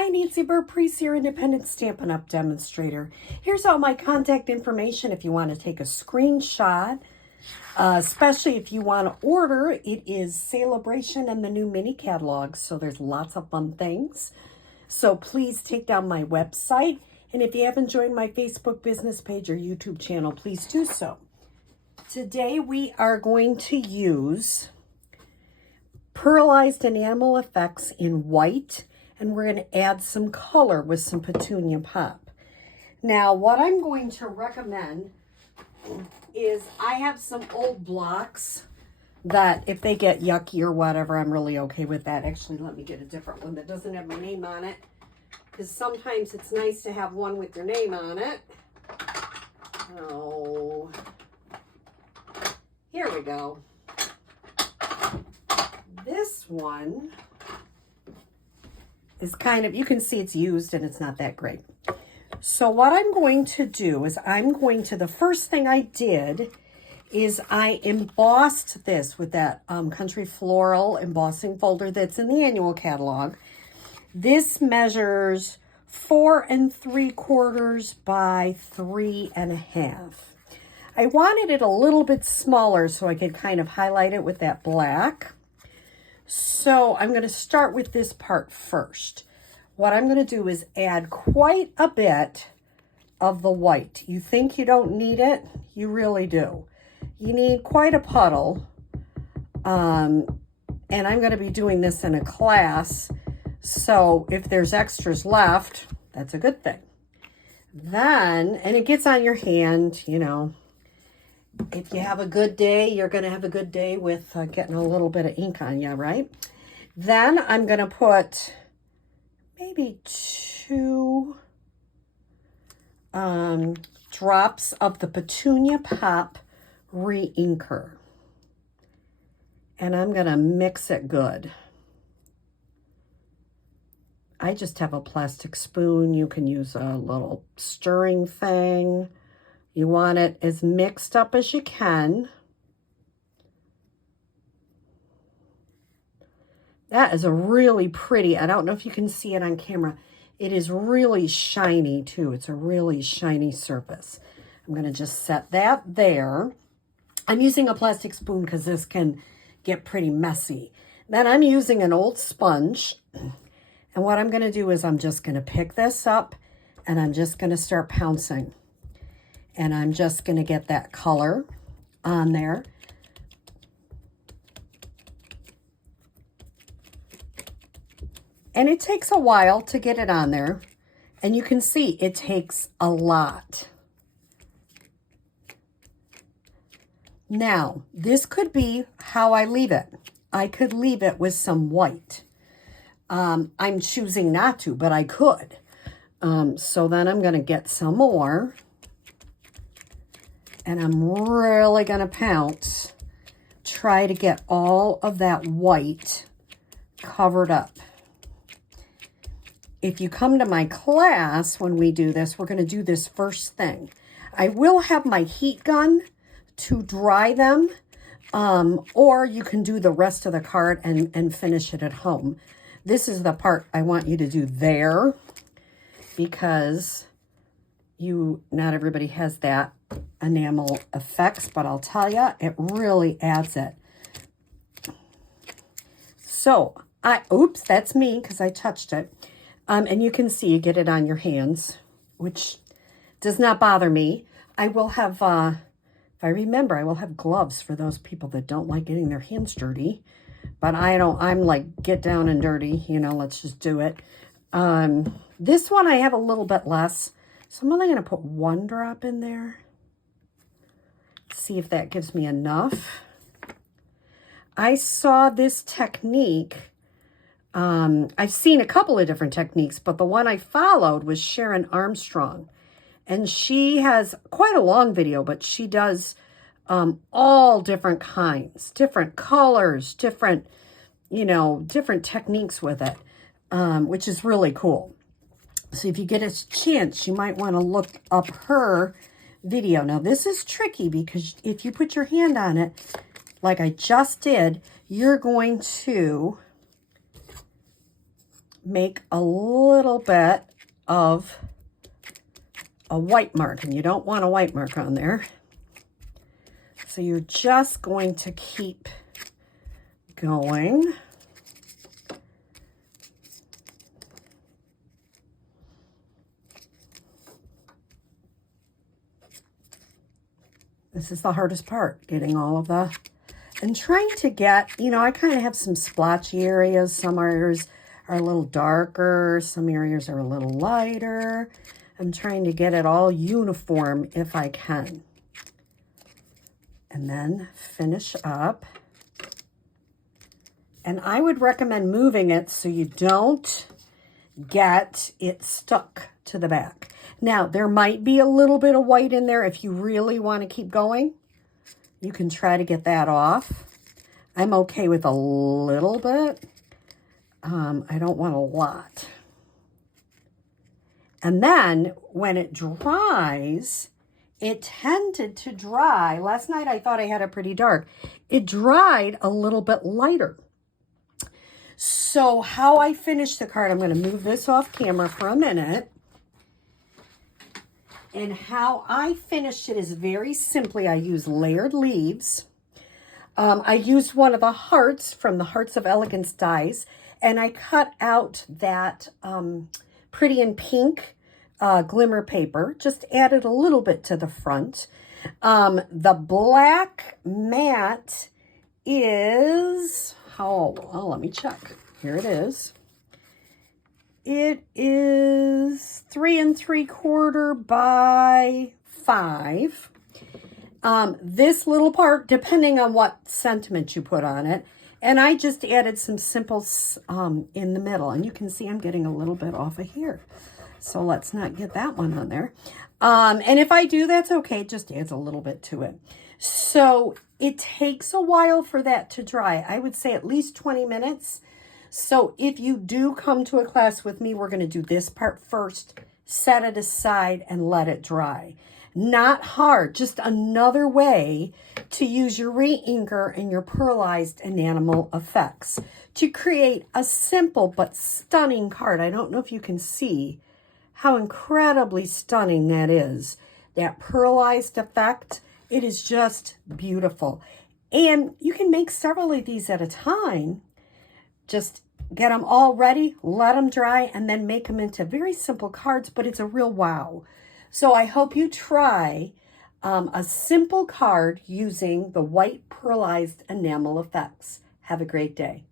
Hi, Nancy Burt-Preece, your independent Stampin' Up! Demonstrator. Here's all my contact information if you want to take a screenshot, especially if you want to order. It is Celebration and the new mini catalog, so there's lots of fun things. So please take down my website, and if you haven't joined my Facebook business page or YouTube channel, please do so. Today we are going to use pearlized enamel effects in white, and we're going to add some color with some petunia pop. Now, what I'm going to recommend is I have some old blocks that if they get yucky or whatever, I'm really okay with that. Actually, let me get a different one that doesn't have my name on it, because sometimes it's nice to have one with your name on it. Oh, here we go. This one is kind of, you can see it's used and it's not that great. So what I'm going to do is the first thing I did is I embossed this with that Country Floral embossing folder that's in the annual catalog. This measures 4 3/4 by 3 1/2. I wanted it a little bit smaller so I could kind of highlight it with that black. So I'm going to start with this part first. What I'm going to do is add quite a bit of the white. You think you don't need it? You really do. You need quite a puddle. And I'm going to be doing this in a class. So if there's extras left, that's a good thing. Then, and it gets on your hand, you know. If you have a good day, you're going to have a good day with getting a little bit of ink on you, right? Then I'm going to put maybe 2 drops of the Petunia Pop re-inker. And I'm going to mix it good. I just have a plastic spoon. You can use a little stirring thing. You want it as mixed up as you can. That is a really pretty, I don't know if you can see it on camera. It is really shiny too. It's a really shiny surface. I'm going to just set that there. I'm using a plastic spoon because this can get pretty messy. Then I'm using an old sponge. And what I'm going to do is I'm just going to pick this up and I'm just going to start pouncing. And I'm just going to get that color on there. And it takes a while to get it on there. And you can see it takes a lot. Now, this could be how I leave it. I could leave it with some white. I'm choosing not to, but I could. So then I'm going to get some more. And I'm really going to pounce, try to get all of that white covered up. If you come to my class when we do this, we're going to do this first thing. I will have my heat gun to dry them, or you can do the rest of the card and finish it at home. This is the part I want you to do there, because not everybody has that enamel effects, but I'll tell you, it really adds it. So, oops, that's me because I touched it. And you can see you get it on your hands, which does not bother me. I will have, if I remember, I will have gloves for those people that don't like getting their hands dirty. But I'm like, get down and dirty, you know, let's just do it. This one I have a little bit less. So I'm only going to put 1 drop in there. See if that gives me enough. I saw this technique. I've seen a couple of different techniques, but the one I followed was Sharon Armstrong. And she has quite a long video, but she does all different kinds, different colors, different techniques with it, which is really cool. So if you get a chance, you might want to look up her video. Now, this is tricky because if you put your hand on it, like I just did, you're going to make a little bit of a white mark, and you don't want a white mark on there. So you're just going to keep going. This is the hardest part, getting all of the, and trying to get, you know, I kind of have some splotchy areas. Some areas are a little darker. Some areas are a little lighter. I'm trying to get it all uniform if I can. And then finish up. And I would recommend moving it so you don't get it stuck to the back. Now, there might be a little bit of white in there. If you really want to keep going, you can try to get that off. I'm okay with a little bit. I don't want a lot. And then when it dries, it tended to dry. Last night I thought I had it pretty dark. It dried a little bit lighter. So how I finished the card, I'm going to move this off camera for a minute. And how I finished it is very simply, I use layered leaves. I used one of the hearts from the Hearts of Elegance dies, and I cut out that Pretty in Pink glimmer paper, just added a little bit to the front. The black mat is, let me check. Here it is. It is 3 3/4 by 5. This little part, depending on what sentiment you put on it, and I just added some simples in the middle, and you can see I'm getting a little bit off of here. So let's not get that one on there. And if I do, that's okay. It just adds a little bit to it. So it takes a while for that to dry. I would say at least 20 minutes. So if you do come to a class with me, we're going to do this part first, set it aside, and let it dry. Not hard, just another way to use your re-inker and your pearlized enamel effects to create a simple but stunning card. I don't know if you can see how incredibly stunning that is. That pearlized effect, it is just beautiful. And you can make several of these at a time. Just get them all ready, let them dry, and then make them into very simple cards, but it's a real wow. So I hope you try a simple card using the white pearlized enamel effects. Have a great day.